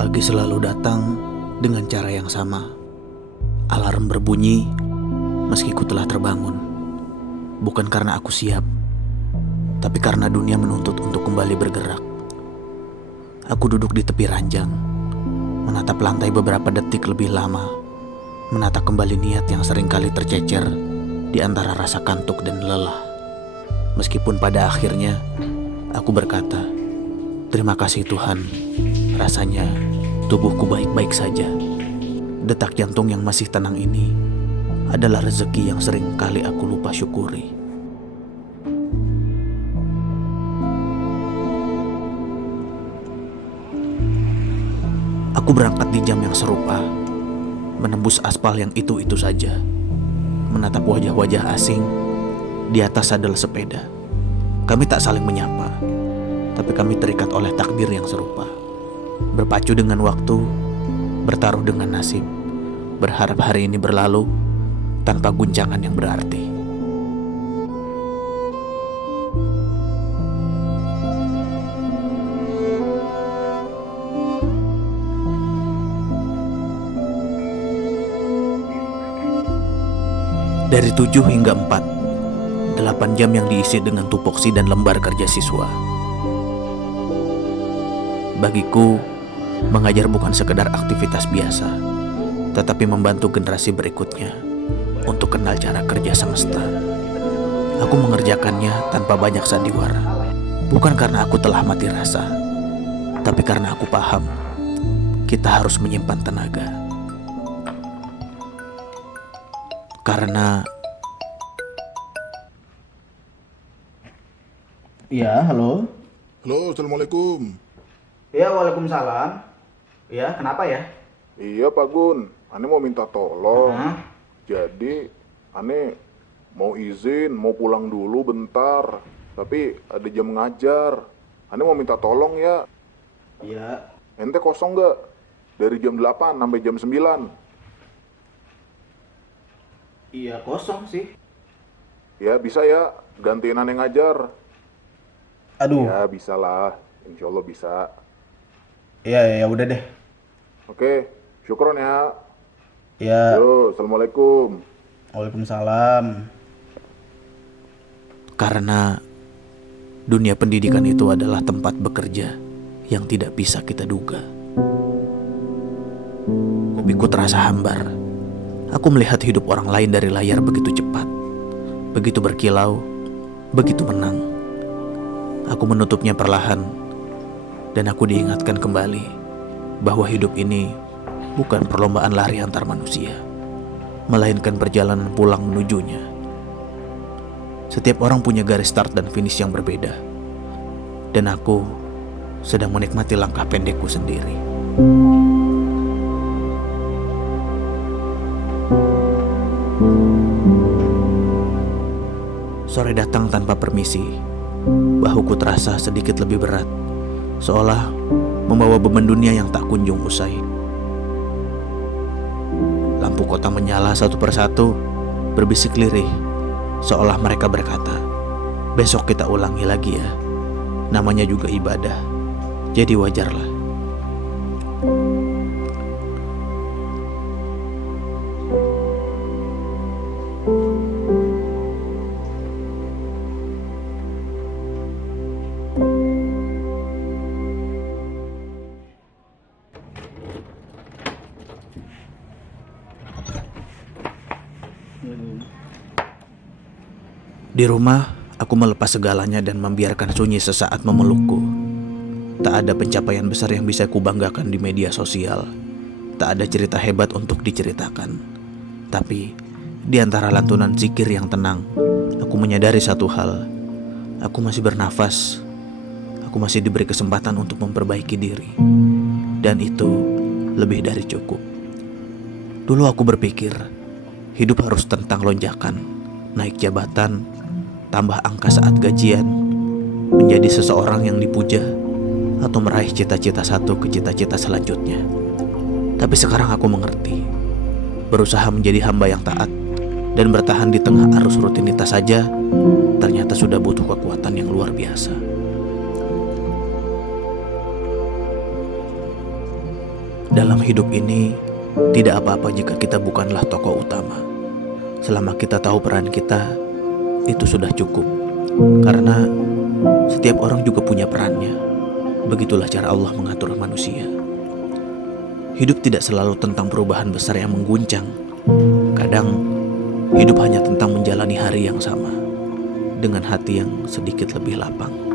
Pagi selalu datang dengan cara yang sama. Alarm berbunyi meski ku telah terbangun. Bukan karena aku siap, tapi karena dunia menuntut untuk kembali bergerak. Aku duduk di tepi ranjang, menatap lantai beberapa detik lebih lama, menatap kembali niat yang seringkali tercecer di antara rasa kantuk dan lelah. Meskipun pada akhirnya aku berkata, "Terima kasih Tuhan, rasanya tubuhku baik-baik saja." Detak jantung yang masih tenang ini adalah rezeki yang sering kali aku lupa syukuri. Aku berangkat di jam yang serupa, menembus aspal yang itu-itu saja, menatap wajah-wajah asing di atas sadel sepeda. Kami tak saling menyapa, tapi kami terikat oleh takdir yang serupa. Berpacu dengan waktu, bertaruh dengan nasib, berharap hari ini berlalu tanpa guncangan yang berarti. Dari 7 hingga 4, 8 jam yang diisi dengan tupoksi dan lembar kerja siswa. Bagiku, mengajar bukan sekedar aktivitas biasa, tetapi membantu generasi berikutnya untuk kenal cara kerja semesta. Aku mengerjakannya tanpa banyak sandiwara, bukan karena aku telah mati rasa, tapi karena aku paham kita harus menyimpan tenaga. Karena Iya, halo. Halo, Assalamualaikum. Iya, waalaikumsalam. Iya, kenapa ya? Iya Pak Gun, Ane mau minta tolong. Hah? Jadi, Ane mau izin, mau pulang dulu bentar. Tapi ada jam ngajar. Ane mau minta tolong ya. Iya. Ente kosong gak? Dari jam 8 sampai jam 9. Iya, kosong sih. Ya bisa ya, gantiin Ane ngajar. Aduh. Ya bisa lah, insya Allah bisa. Iya, ya udah deh. Oke, syukron ya. Iya. Yo, Assalamualaikum. Waalaikumsalam. Karena dunia pendidikan itu adalah tempat bekerja yang tidak bisa kita duga. Kupiku terasa hambar. Aku melihat hidup orang lain dari layar begitu cepat, begitu berkilau, begitu menang. Aku menutupnya perlahan, dan aku diingatkan kembali bahwa hidup ini bukan perlombaan lari antar manusia, melainkan perjalanan pulang menujunya. Setiap orang punya garis start dan finish yang berbeda, dan aku sedang menikmati langkah pendekku sendiri. Sore datang tanpa permisi. Bahuku terasa sedikit lebih berat, seolah membawa beban dunia yang tak kunjung usai. Lampu kota menyala satu persatu, berbisik lirih, seolah mereka berkata, "Besok kita ulangi lagi ya." Namanya juga ibadah, jadi wajarlah. Di rumah, aku melepas segalanya dan membiarkan sunyi sesaat memelukku. Tak ada pencapaian besar yang bisa kubanggakan di media sosial. Tak ada cerita hebat untuk diceritakan. Tapi, di antara lantunan zikir yang tenang, aku menyadari satu hal. Aku masih bernafas. Aku masih diberi kesempatan untuk memperbaiki diri. Dan itu lebih dari cukup. Dulu aku berpikir, hidup harus tentang lonjakan, naik jabatan, tambah angka saat gajian, menjadi seseorang yang dipuja, atau meraih cita-cita satu ke cita-cita selanjutnya. Tapi sekarang aku mengerti, berusaha menjadi hamba yang taat dan bertahan di tengah arus rutinitas saja ternyata sudah butuh kekuatan yang luar biasa. Dalam hidup ini, tidak apa-apa jika kita bukanlah tokoh utama. Selama kita tahu peran kita, itu sudah cukup. Karena setiap orang juga punya perannya. Begitulah cara Allah mengatur manusia. Hidup tidak selalu tentang perubahan besar yang mengguncang. Kadang, hidup hanya tentang menjalani hari yang sama dengan hati yang sedikit lebih lapang.